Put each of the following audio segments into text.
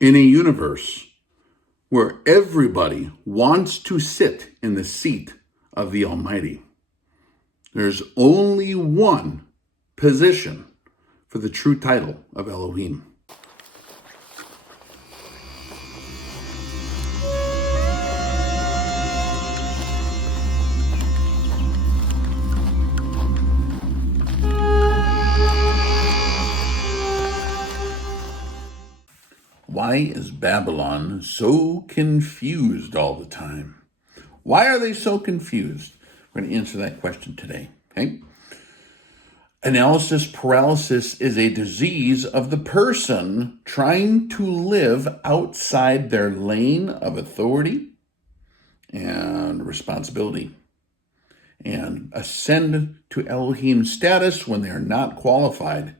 In a universe where everybody wants to sit in the seat of the Almighty, there's only one position for the true title of Elohim. Why is Babylon so confused all the time? Why are they so confused? We're going to answer that question today. Okay? Analysis paralysis is a disease of the person trying to live outside their lane of authority and responsibility and ascend to Elohim status when they are not qualified.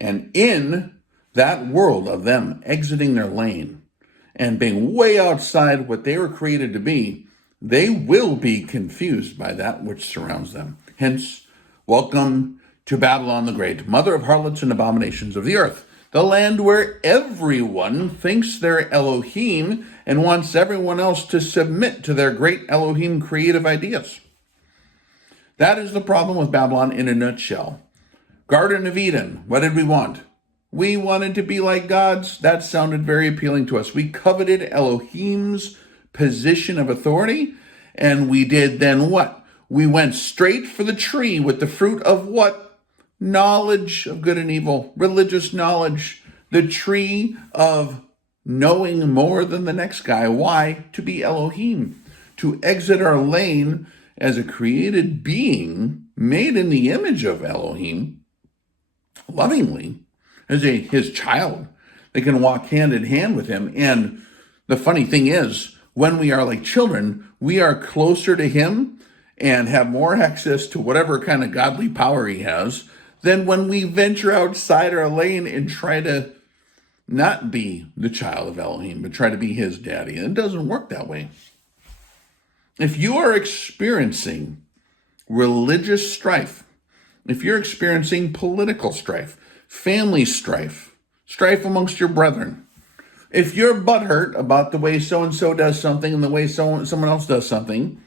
And in that world of them exiting their lane and being way outside what they were created to be, they will be confused by that which surrounds them. Hence, welcome to Babylon the Great, mother of harlots and abominations of the earth, the land where everyone thinks they're Elohim and wants everyone else to submit to their great Elohim creative ideas. That is the problem with Babylon in a nutshell. Garden of Eden, what did we want? We wanted to be like gods. That sounded very appealing to us. We coveted Elohim's position of authority, and we did then what? We went straight for the tree with the fruit of what? Knowledge of good and evil, religious knowledge, the tree of knowing more than the next guy. Why? To be Elohim, to exit our lane as a created being made in the image of Elohim, lovingly, as his child. They can walk hand in hand with him. And the funny thing is, when we are like children, we are closer to him and have more access to whatever kind of godly power he has than when we venture outside our lane and try to not be the child of Elohim, but try to be his daddy. And it doesn't work that way. If you are experiencing religious strife, if you're experiencing political strife, family strife, strife amongst your brethren, if you're butthurt about the way so-and-so does something and the way someone else does something,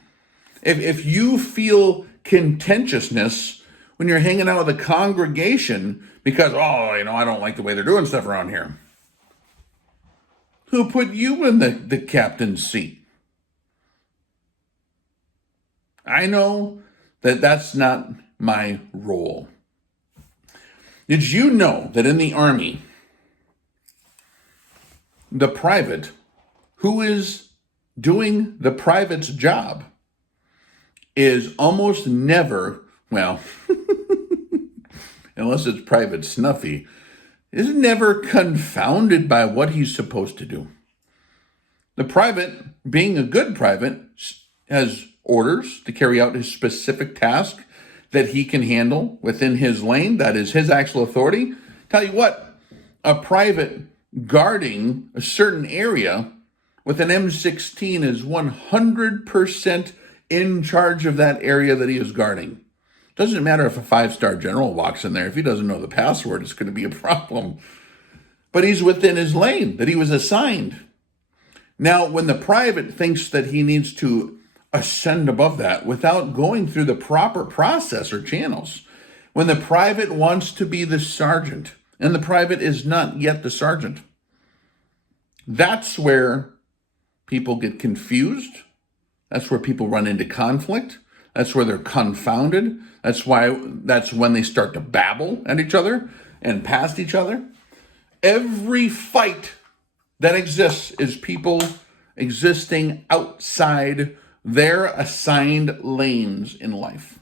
if you feel contentiousness when you're hanging out with a congregation because, I don't like the way they're doing stuff around here, who put you in the captain's seat? I know that that's not my role. Did you know that in the army, the private who is doing the private's job is almost never, unless it's Private Snuffy, is never confounded by what he's supposed to do. The private, being a good private, has orders to carry out his specific task that he can handle within his lane, that is his actual authority. Tell you what, a private guarding a certain area with an M16 is 100% in charge of that area that he is guarding. Doesn't matter if a 5-star general walks in there. If he doesn't know the password, it's going to be a problem. But he's within his lane that he was assigned. Now, when the private thinks that he needs to ascend above that without going through the proper process or channels, when the private wants to be the sergeant and the private is not yet the sergeant, that's where people get confused. That's where people run into conflict. That's where they're confounded. That's when they start to babble at each other and past each other. Every fight that exists is people existing outside their assigned lanes in life.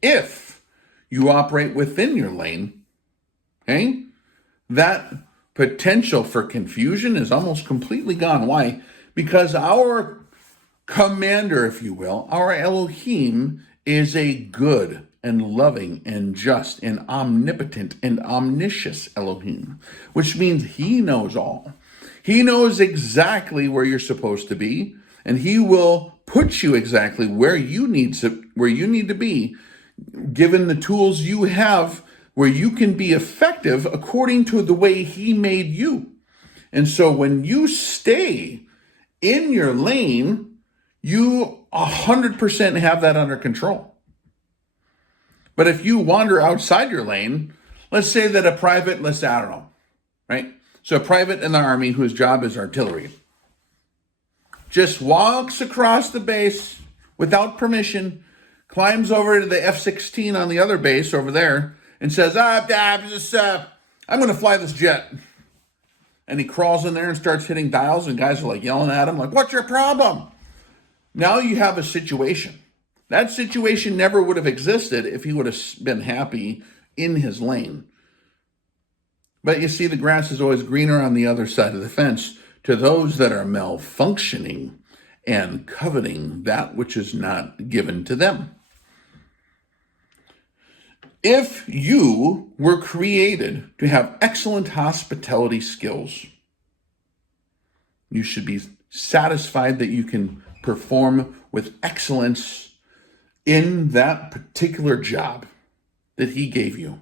If you operate within your lane, okay, that potential for confusion is almost completely gone. Why? Because our commander, if you will, our Elohim, is a good and loving and just and omnipotent and omniscient Elohim, which means he knows all. He knows exactly where you're supposed to be, and he will put you exactly where you need to be, given the tools you have, where you can be effective according to the way he made you. And so when you stay in your lane, you 100% have that under control. But if you wander outside your lane, let's say that a private, let's say, I don't know, right? So a private in the Army whose job is artillery just walks across the base without permission, climbs over to the F-16 on the other base over there and says, I'm going to fly this jet. And he crawls in there and starts hitting dials, and guys are like yelling at him, like, what's your problem? Now you have a situation. That situation never would have existed if he would have been happy in his lane. But you see, the grass is always greener on the other side of the fence to those that are malfunctioning and coveting that which is not given to them. If you were created to have excellent hospitality skills, you should be satisfied that you can perform with excellence in that particular job that he gave you.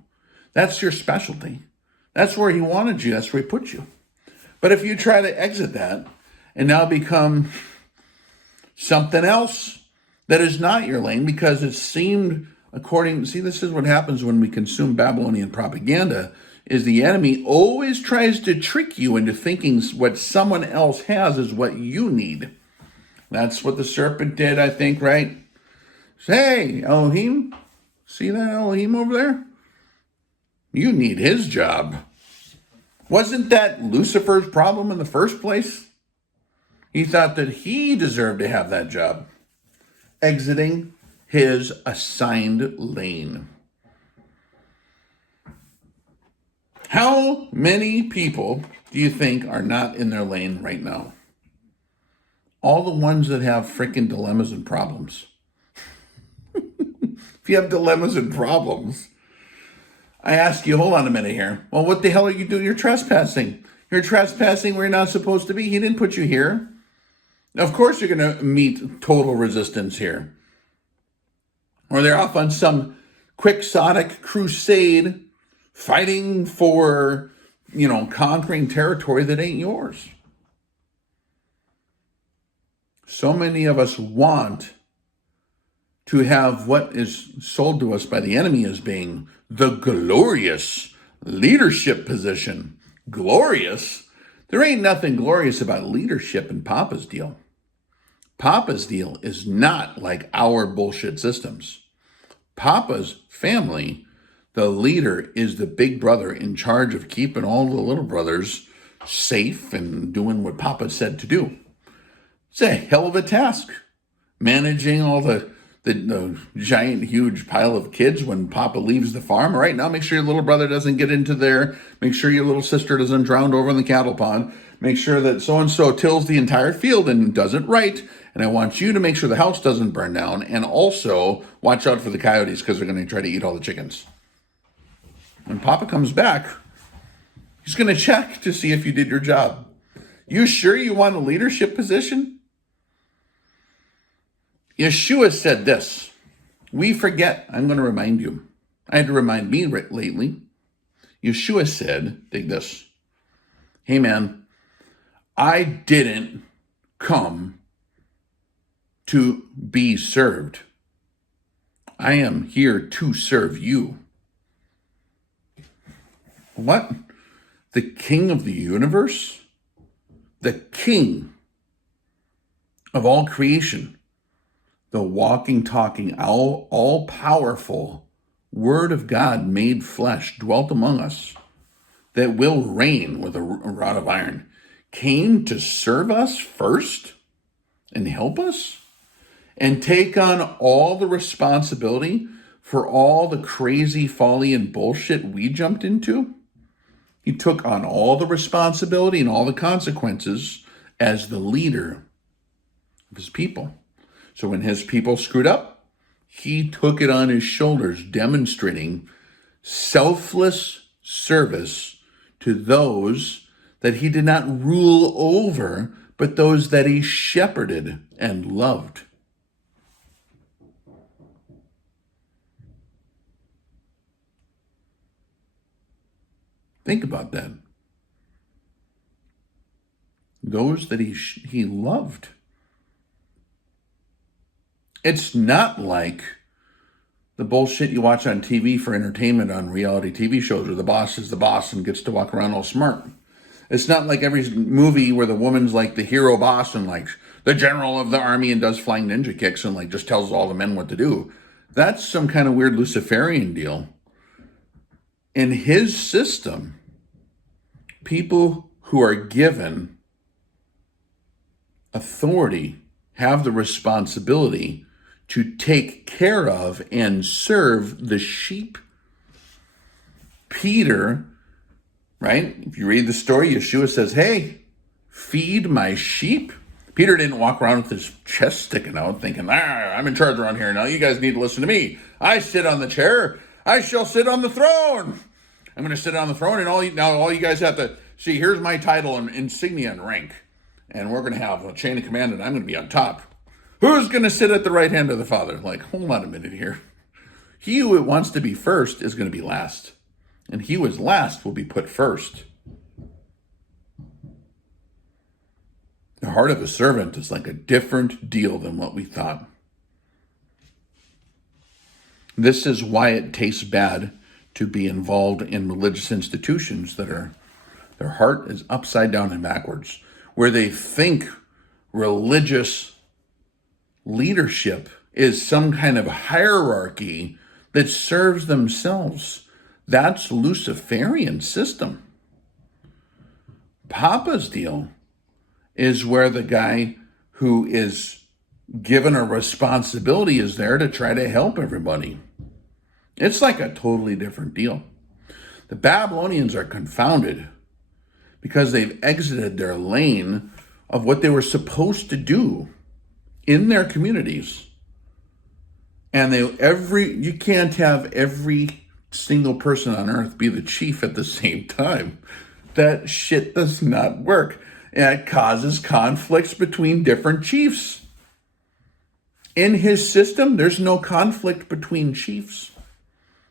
That's your specialty. That's where he wanted you. That's where he put you. But if you try to exit that and now become something else that is not your lane because it seemed see, this is what happens when we consume Babylonian propaganda, is the enemy always tries to trick you into thinking what someone else has is what you need. That's what the serpent did, I think, right? Hey, Elohim, see that Elohim over there? You need his job. Wasn't that Lucifer's problem in the first place? He thought that he deserved to have that job, exiting his assigned lane. How many people do you think are not in their lane right now? All the ones that have freaking dilemmas and problems. If you have dilemmas and problems, I ask you, hold on a minute here. Well, what the hell are you doing? You're trespassing. You're trespassing where you're not supposed to be. He didn't put you here. Of course you're going to meet total resistance here. Or they're off on some quixotic crusade fighting for, conquering territory that ain't yours. So many of us want to have what is sold to us by the enemy as being the glorious leadership position. Glorious? There ain't nothing glorious about leadership in Papa's deal. Papa's deal is not like our bullshit systems. Papa's family, the leader, is the big brother in charge of keeping all the little brothers safe and doing what Papa said to do. It's a hell of a task, managing all the giant, huge pile of kids when Papa leaves the farm. All right, now make sure your little brother doesn't get into there. Make sure your little sister doesn't drown over in the cattle pond. Make sure that so-and-so tills the entire field and does it right. And I want you to make sure the house doesn't burn down. And also watch out for the coyotes because they're going to try to eat all the chickens. When Papa comes back, he's going to check to see if you did your job. You sure you want a leadership position? Yeshua said this. We forget. I'm going to remind you. I had to remind me lately. Yeshua said, dig this. Hey man, I didn't come to be served. I am here to serve you. What? The King of the universe? The King of all creation. The walking, talking, all-powerful Word of God made flesh dwelt among us that will reign with a rod of iron, came to serve us first and help us and take on all the responsibility for all the crazy folly and bullshit we jumped into. He took on all the responsibility and all the consequences as the leader of his people. So when his people screwed up, he took it on his shoulders, demonstrating selfless service to those that he did not rule over, but those that he shepherded and loved. Think about that. those that he loved. It's not like the bullshit you watch on TV for entertainment on reality TV shows where the boss is the boss and gets to walk around all smart. It's not like every movie where the woman's like the hero boss and like the general of the army and does flying ninja kicks and like just tells all the men what to do. That's some kind of weird Luciferian deal. In his system, people who are given authority have the responsibility to take care of and serve the sheep. Peter, right? If you read the story, Yeshua says, hey, feed my sheep. Peter didn't walk around with his chest sticking out thinking, I'm in charge around here now. You guys need to listen to me. I sit on the chair. I shall sit on the throne. I'm going to sit on the throne, and all you guys have to see, here's my title and insignia and rank. And we're going to have a chain of command, and I'm going to be on top. Who's going to sit at the right hand of the Father? Like, hold on a minute here. He who wants to be first is going to be last. And he who is last will be put first. The heart of a servant is like a different deal than what we thought. This is why it tastes bad to be involved in religious institutions that are, their heart is upside down and backwards, where they think religious leadership is some kind of hierarchy that serves themselves. That's Luciferian system. Papa's deal is where the guy who is given a responsibility is there to try to help everybody. It's like a totally different deal. The Babylonians are confounded because they've exited their lane of what they were supposed to do in their communities. And you can't have every single person on earth be the chief at the same time. That shit does not work. And it causes conflicts between different chiefs. In his system, there's no conflict between chiefs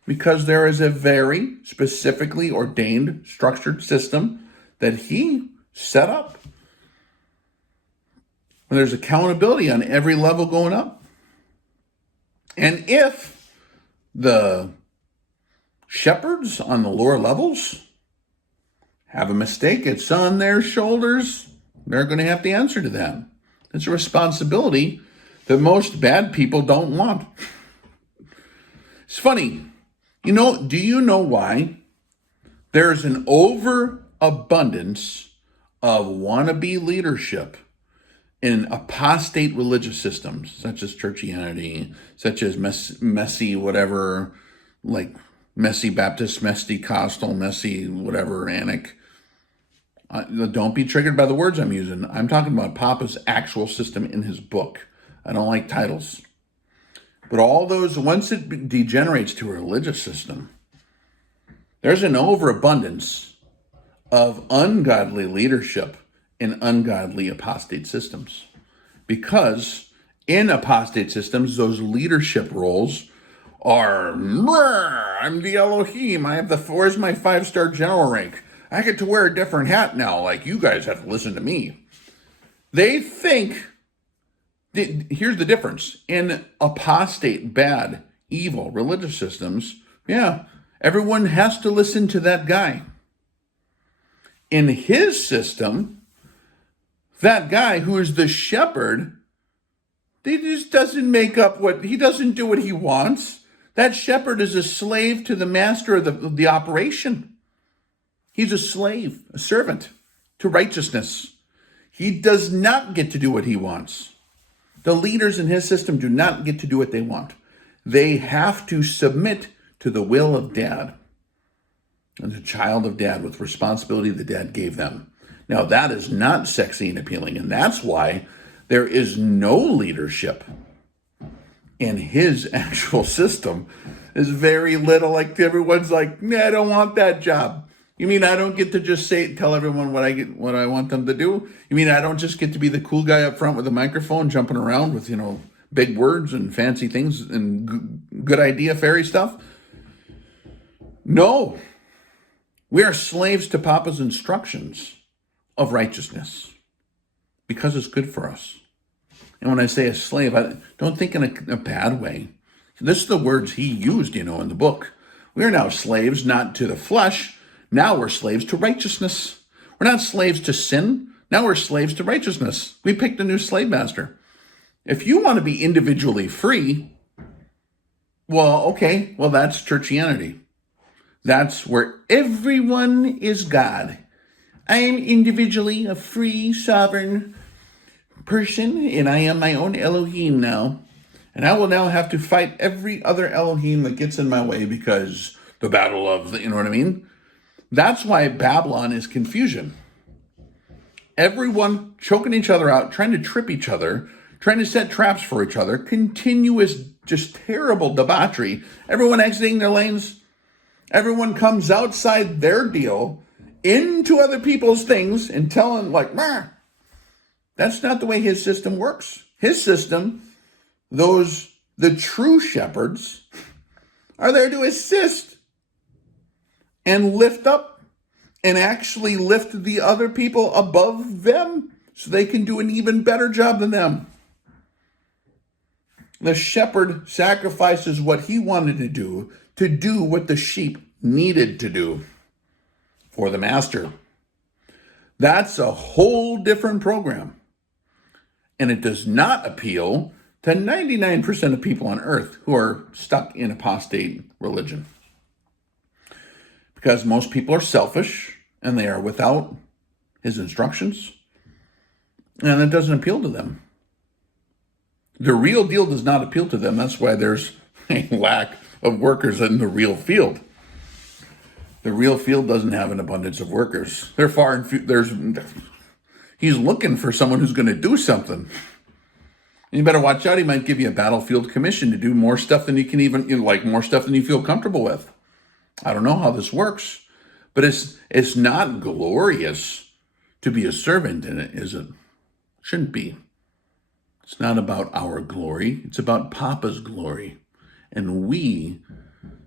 because there is a very specifically ordained, structured system that he set up. And there's accountability on every level going up. And if the shepherds on the lower levels have a mistake, it's on their shoulders. They're going to have to answer to that. It's a responsibility that most bad people don't want. It's funny. Do you know why there's an overabundance of wannabe leadership in apostate religious systems, such as churchianity, such as messy whatever, like messy Baptist, messy Costal, messy whatever, Anik. Don't be triggered by the words I'm using. I'm talking about Papa's actual system in his book. I don't like titles. But all those, once it degenerates to a religious system, there's an overabundance of ungodly leadership in ungodly apostate systems. Because in apostate systems, those leadership roles are, I'm the Elohim, where's my 5-star general rank? I get to wear a different hat now, like you guys have to listen to me. They think, here's the difference. In apostate, bad, evil religious systems, everyone has to listen to that guy. In his system, that guy who is the shepherd, he just doesn't he doesn't do what he wants. That shepherd is a slave to the master of the operation. He's a slave, a servant to righteousness. He does not get to do what he wants. The leaders in his system do not get to do what they want. They have to submit to the will of dad. And the child of dad with responsibility that dad gave them. Now that is not sexy and appealing, and that's why there is no leadership in his actual system. There's very little, like everyone's like, I don't want that job. You mean I don't get to just tell everyone what I want them to do? You mean I don't just get to be the cool guy up front with a microphone jumping around with, big words and fancy things and good idea fairy stuff? No. We are slaves to Papa's instructions of righteousness. because it's good for us. And when I say a slave, I don't think in a bad way. This is the words he used, in the book. We are now slaves, not to the flesh. Now we're slaves to righteousness. We're not slaves to sin. Now we're slaves to righteousness. We picked a new slave master. If you want to be individually free, well, that's churchianity. That's where everyone is God. I am individually a free, sovereign person, and I am my own Elohim now. And I will now have to fight every other Elohim that gets in my way because the battle of you know what I mean? That's why Babylon is confusion. Everyone choking each other out, trying to trip each other, trying to set traps for each other, continuous, just terrible debauchery. Everyone exiting their lanes. Everyone comes outside their deal into other people's things and telling Meh. That's not the way his system works. His system, the true shepherds, are there to assist and lift up and actually lift the other people above them so they can do an even better job than them. The shepherd sacrifices what he wanted to do what the sheep needed to do for the master. That's a whole different program. And it does not appeal to 99% of people on earth who are stuck in apostate religion. Because most people are selfish and they are without his instructions. And it doesn't appeal to them. The real deal does not appeal to them. That's why there's a lack of workers in the real field. The real field doesn't have an abundance of workers. They're far and few. He's looking for someone who's going to do something. And you better watch out. He might give you a battlefield commission to do more stuff than you can more stuff than you feel comfortable with. I don't know how this works, but it's not glorious to be a servant in it, is it? Shouldn't be. It's not about our glory. It's about Papa's glory. And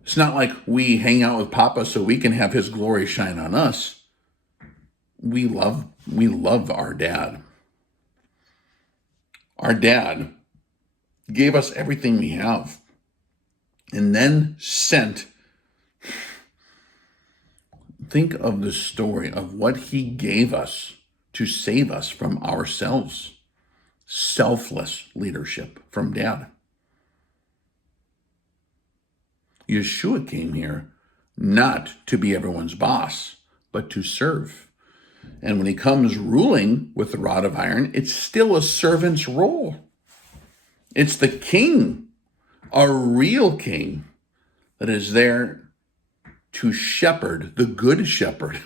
it's not like we hang out with Papa so we can have his glory shine on us. We love our dad. Our dad gave us everything we have and then sent. Think of the story of what he gave us to save us from ourselves. Selfless leadership from dad. Yeshua came here not to be everyone's boss, but to serve. And when he comes ruling with the rod of iron, it's still a servant's role. It's the king, a real king, that is there to shepherd, the good shepherd.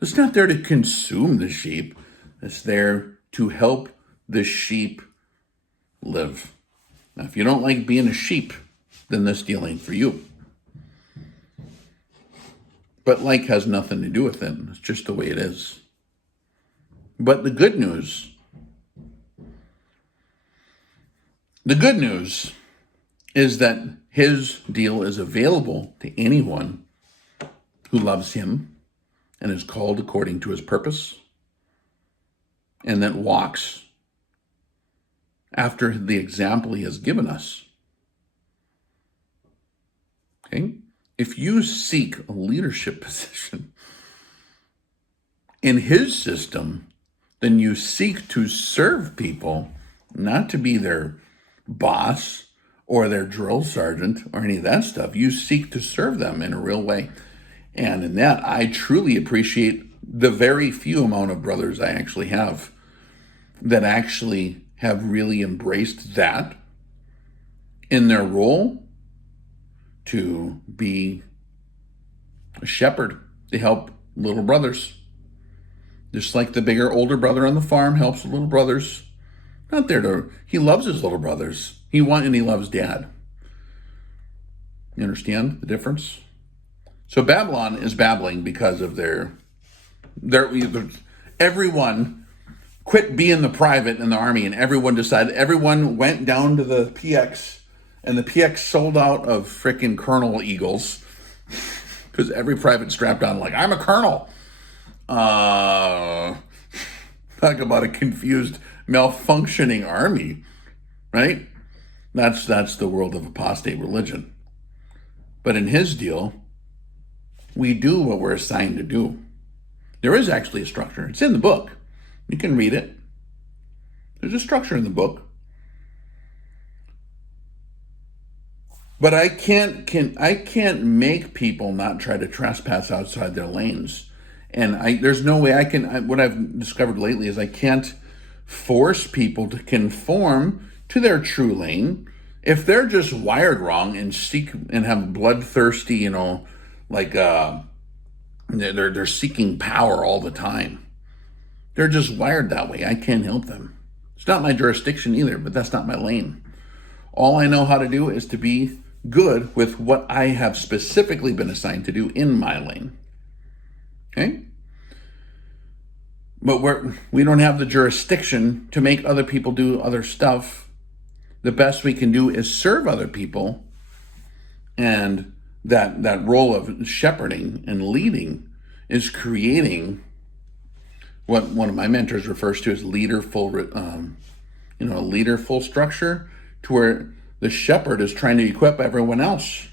It's not there to consume the sheep. It's there to help the sheep live. Now, if you don't like being a sheep, then this deal ain't for you. But has nothing to do with it. It's just the way it is. But the good news is that his deal is available to anyone who loves him and is called according to his purpose and that walks after the example he has given us. Okay? If you seek a leadership position in his system, then you seek to serve people, not to be their boss or their drill sergeant or any of that stuff. You seek to serve them in a real way. And in that, I truly appreciate the very few amount of brothers I actually have that actually have really embraced that in their role to be a shepherd, to help little brothers. Just like the bigger, older brother on the farm helps the little brothers. Not there he loves his little brothers. He loves dad. You understand the difference? So Babylon is babbling because of everyone quit being the private in the army, and everyone went down to the PX, and the PX sold out of frickin' Colonel Eagles because every private strapped on I'm a colonel. Talk about a confused, malfunctioning army, right? That's the world of apostate religion. But in his deal, we do what we're assigned to do. There is actually a structure. It's in the book. You can read it. There's a structure in the book. But I can't make people not try to trespass outside their lanes. And there's no way I can, what I've discovered lately is I can't force people to conform to their true lane if they're just wired wrong and seek and have bloodthirsty, like they're seeking power all the time. They're just wired that way. I can't help them. It's not my jurisdiction either, but that's not my lane. All I know how to do is to be good with what I have specifically been assigned to do in my lane. Okay? But we don't have the jurisdiction to make other people do other stuff. The best we can do is serve other people, and that role of shepherding and leading is creating what one of my mentors refers to as leaderful, a leaderful structure, to where the shepherd is trying to equip everyone else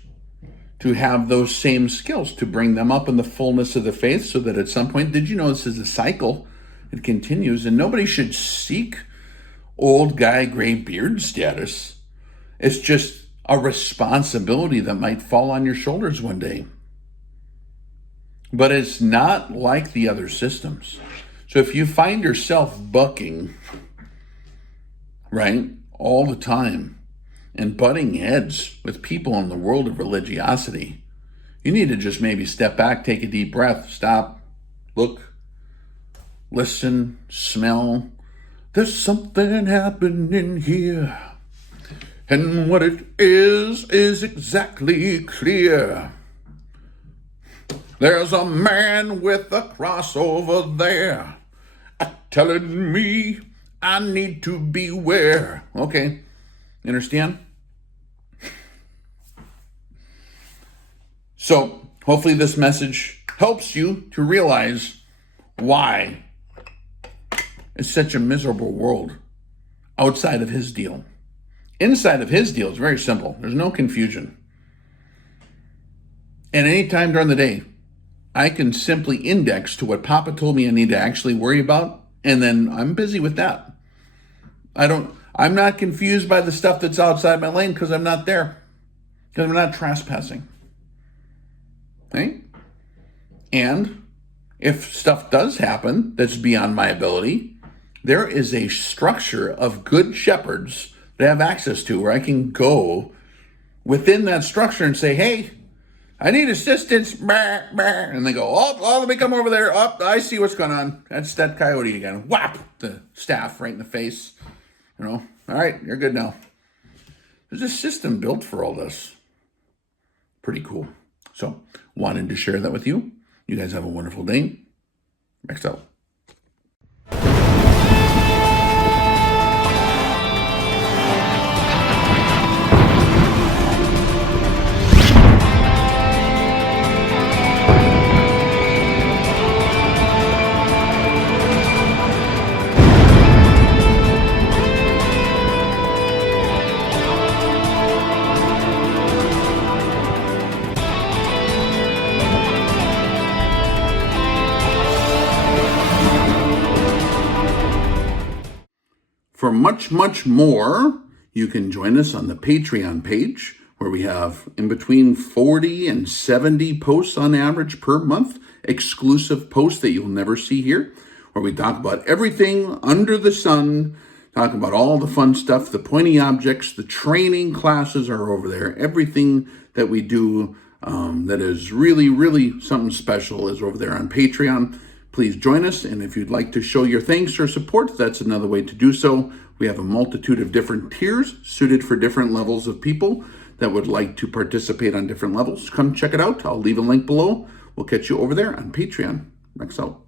to have those same skills, to bring them up in the fullness of the faith, so that at some point, did you know this is a cycle? It continues, and nobody should seek old guy gray beard status. It's just a responsibility that might fall on your shoulders one day. But it's not like the other systems. So if you find yourself bucking, right, all the time, and butting heads with people in the world of religiosity, you need to just maybe step back, take a deep breath, stop, look, listen, smell. There's something happening here. And what it is exactly clear. There's a man with a cross over there telling me I need to beware. Okay, you understand? So hopefully this message helps you to realize why it's such a miserable world outside of his deal. Inside of his deal is very simple. There's no confusion. And any time during the day, I can simply index to what Papa told me I need to actually worry about, and then I'm busy with that. I'm not confused by the stuff that's outside my lane because I'm not there. Because I'm not trespassing. Okay? And if stuff does happen that's beyond my ability, there is a structure of good shepherds that I have access to where I can go within that structure and say, hey, I need assistance. And they go, oh, let me come over there. Oh, I see what's going on. That's that coyote again. Whap! The staff right in the face. All right, you're good now. There's a system built for all this. Pretty cool. So, wanted to share that with you. You guys have a wonderful day. Next out. For much, much more, you can join us on the Patreon page, where we have in between 40 and 70 posts on average per month, exclusive posts that you'll never see here, where we talk about everything under the sun, talk about all the fun stuff, the pointy objects, the training classes are over there. Everything that we do that is really, really something special is over there on Patreon. Please join us, and if you'd like to show your thanks or support, that's another way to do so. We have a multitude of different tiers suited for different levels of people that would like to participate on different levels. Come check it out. I'll leave a link below. We'll catch you over there on Patreon. Rex out.